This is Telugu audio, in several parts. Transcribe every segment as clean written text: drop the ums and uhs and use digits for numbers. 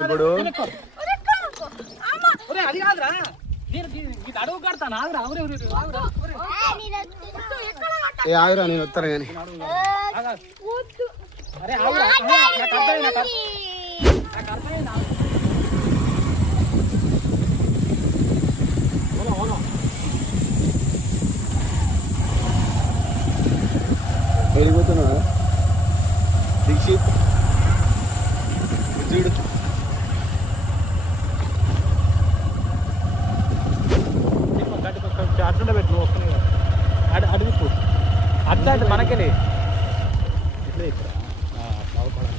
ఇప్పుడు ఆగురా నేను వస్తాను కానీ వెళ్ళిపోతున్నా దీక్షిత్ చూడు అట్లా పెట్టు నువ్వు ఒక్క అడుగు అట్లా అంటే మనకెళ్ళి ఎట్లా ఇక్కడ బాగుపడాలి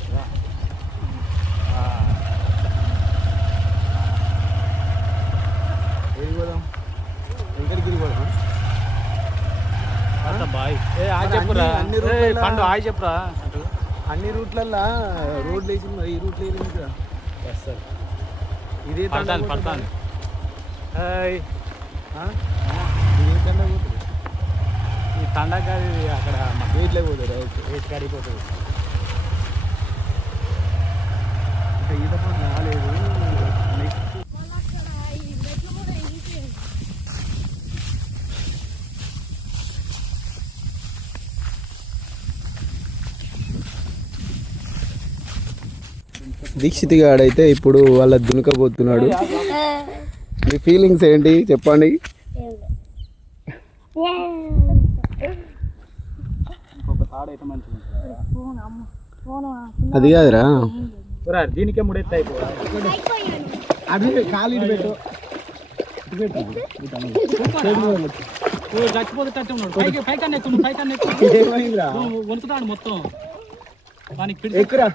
ఏది పోదాం వెంకటగిరి పోదాం బాయ్ చెప్పురా పండు ఆయి చెప్పురా అన్ని రూట్లల్లో రోడ్లు వేసింది మరి ఈ రూట్లు వేయలేదు సార్ ఇదే పడతాను పడతాను ఇదే తండ పోతుంది ఈ తండకాడి అక్కడ వేట్లే పోతుంది వేట్ కాడికి పోతుంది ఇంకా ఈత పని రాలేదు నెక్స్ట్ దీక్షిత్ గాడైతే ఇప్పుడు వాళ్ళ దునకబోతున్నాడు. మీ ఫీలింగ్స్ ఏంటి చెప్పండి. అది కాదురా దీనికే ముడెత్తి అది కాలు పెట్టు చచ్చిపోతే మొత్తం ఎక్కురా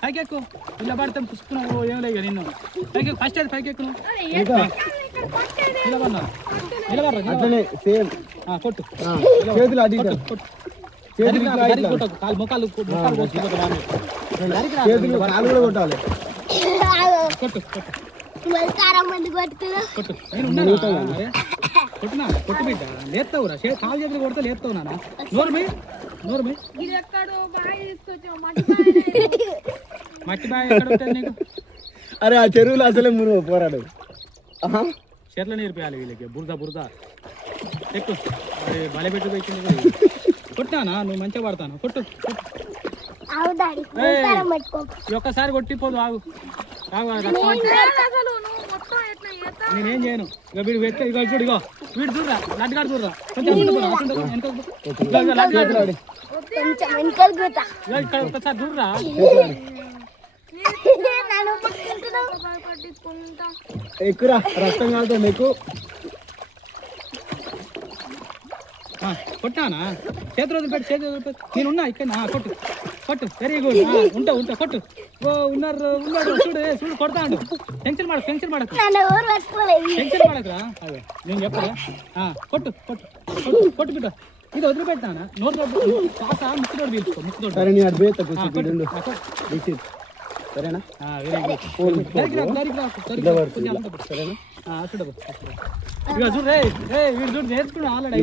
పైకి ఎక్కు ఇలా పడితే పుసుకున్నావు ఏం లేదు నిన్ను పైకి ఫస్ట్ అది పైకి ఎక్కు అట్లనే సేమ్ కొట్టు చేతులు అది కాలు మొక్కలు చేతులు కాలు కూడా కొట్టాలి కొట్టు కొట్టునా కొట్టు బిడ్డ లేస్తావురా కాలు చేతులు కొడితే లేస్తావు నాన్న నోరు మట్టి బాగా ఎక్కడ ఉంటుంది నీకు. అరే ఆ చెరువులు అసలే మురుగు పోరాడు చెట్ల నేర్పేయాలి వీళ్ళకి బురద ఎక్కువ బలి పెట్టు పెట్టింది కొట్టానా నువ్వు మంచిగా పడతాను కొట్టు ఒక్కసారి కొట్టిపోదు ఆగు నేనేం చేయను ఇక వీడు వెక్క ఇక చూడు ఇగో వీడు చూడరా లడ్డుగాడు చూడరా కొంచెం ఒక్కసారి చూడరా ఎక్కురా రక్తం కాదు నీకు కొట్టానా చేతి రోజు పెట్టి నేనున్నా ఇక్కడ కొట్టు వెరీ గుడ్ ఉంటా కొట్టు ఉన్నాడు చూడు కొడతాడు టెన్షన్ పడకు టెన్షన్ పడకురా అదే నేను చెప్పరా కొట్టు బిడ్డ ఇది వదిలిపెట్టానా నోరు కాస ముక్కుతోడు తీసుకో ముక్కుతోడు సరేనా చూడు వీడు చూడు నేర్చుకున్నా ఆల్రెడీ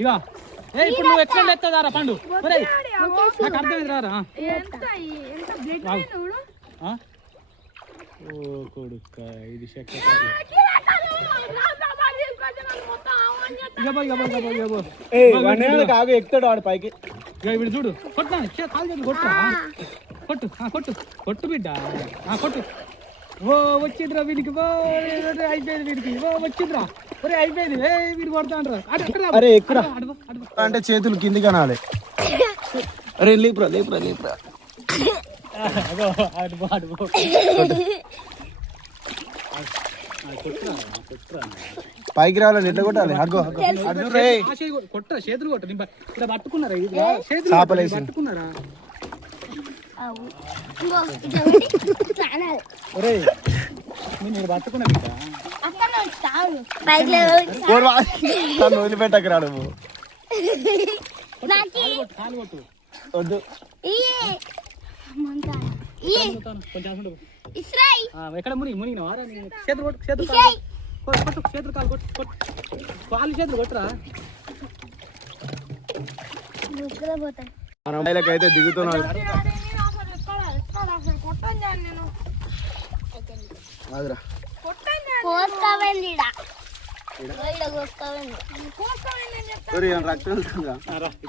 ఇక ఇప్పుడు నువ్వు ఎట్లా ఎత్తదారా పండు నాకు అర్థమైంది రారా ఓ కొడుక ఇది ఎక్కుతాడు వాడు పైకి వీడు చూడు కొట్టాను కాలు చేతులు కొట్టు బిడ్డ కొట్టు ఓ వచ్చిందిరా వీడికి అయిపోయింది వీడికి వచ్చిందిరా ఒరే అయిపోయింది వీడు కొడతాండ్రా అరే ఎక్కడ అంటే చేతులు కిందికి అనాలి అరే లేపురా పైకి రావాలని ఎట్లా కొట్టాలి కొట్ట చేతులు కొట్ట ఇక్కడ పట్టుకున్నారా పట్టుకున్నారా మీరు పట్టుకున్నా వదిలిపెట్టక రాడు వద్దు ఎక్కడ మునిగిన చేతులు కాలు కొట్టు కాలు చేతులు కొట్టరా మన అమ్మాయిలకి అయితే దిగుతున్నాడు. రక్తం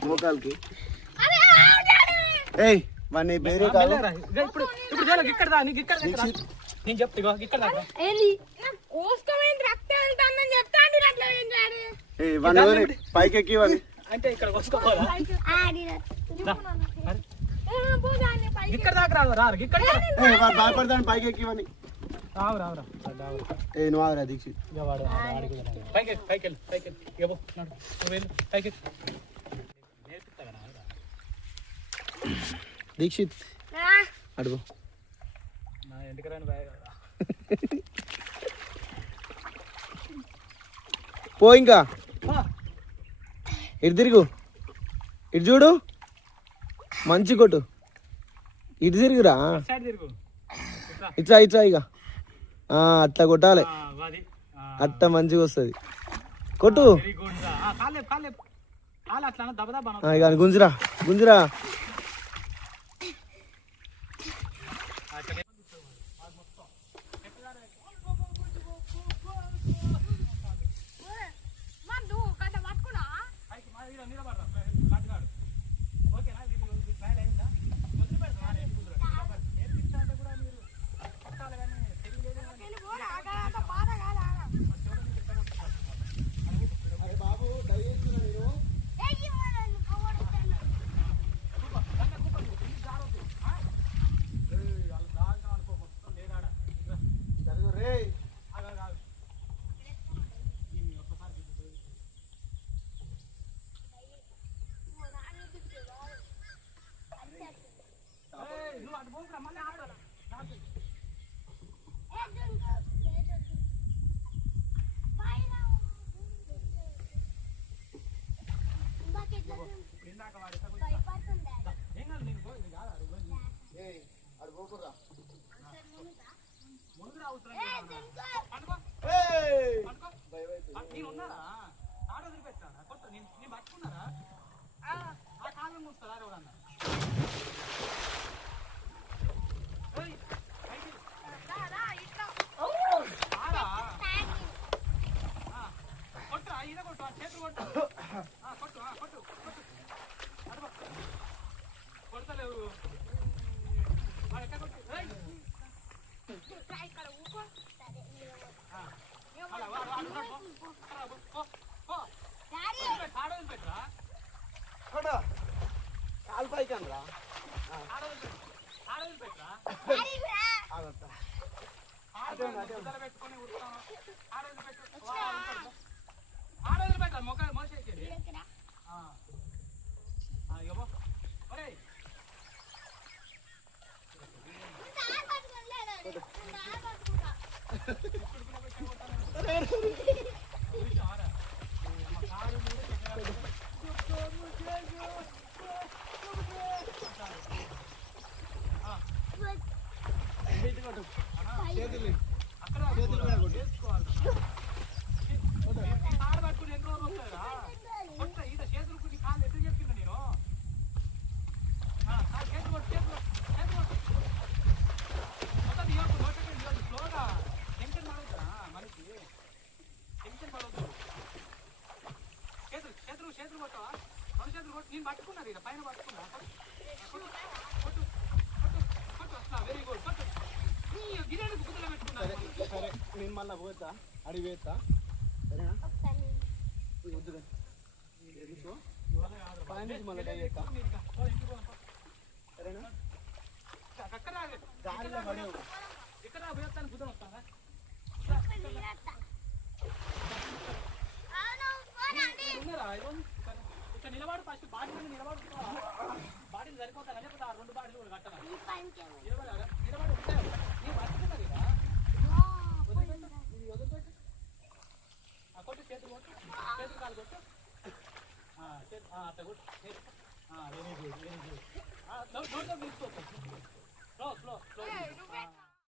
మోకాలకి ఏయ్ వాడిని బేరే కాదు. ఇప్పుడు ఇక్కడ దా నీకు ఇక్కడ నేను చెప్తా ఇక్కడ పైకి ఎక్కి అంటే ఇక్కడ వసుకోపోదా ఇక్కడ దాకా రాదు రారు ఇక్కడ భయపడతాను పైకి ఎక్కివని రావు రావు రా ఏ నువ్వు ఆగరా దీక్షిత్ పైకి పైకి పైకి పైకి దీక్షిత్ అడుగు నా ఇంటికి రాని బాయ్ పో ఇంకా ఇటు తిరుగు ఇటు చూడు మంచి కొట్టు ఇటు తిరుగురా ఇట్లా ఇట్లా ఇక అట్లా కొట్టాలి అట్లా మంచిగా వస్తుంది కొట్టు ఇక గుంజురా గుంజురా కాలు పైకి అనరా నేను మళ్ళీ పోతా అడిగి వేస్తా సరేనా వద్దులే మళ్ళీ వేస్తా సరేనా గాలిలో పడేవు ఇక్కడ పోతాను బుద్ధం వస్తావా ఇక్కడ నిలబడు ఫస్ట్ బాడీ నిలబడు బాడీలు సరిపోతాను లేకపోతే 2 బాడీలు కూడా కట్టాలి నిలబడి ఉంటాయి నీ పట్టుకున్నది కొట్టు చేతులు కొట్టు చేతులు కాలు కొట్టు అట్లా కొట్టు వెరీ గుడ్ వెరీ గుడ్ తీసుకో స్లో స్లో స్లో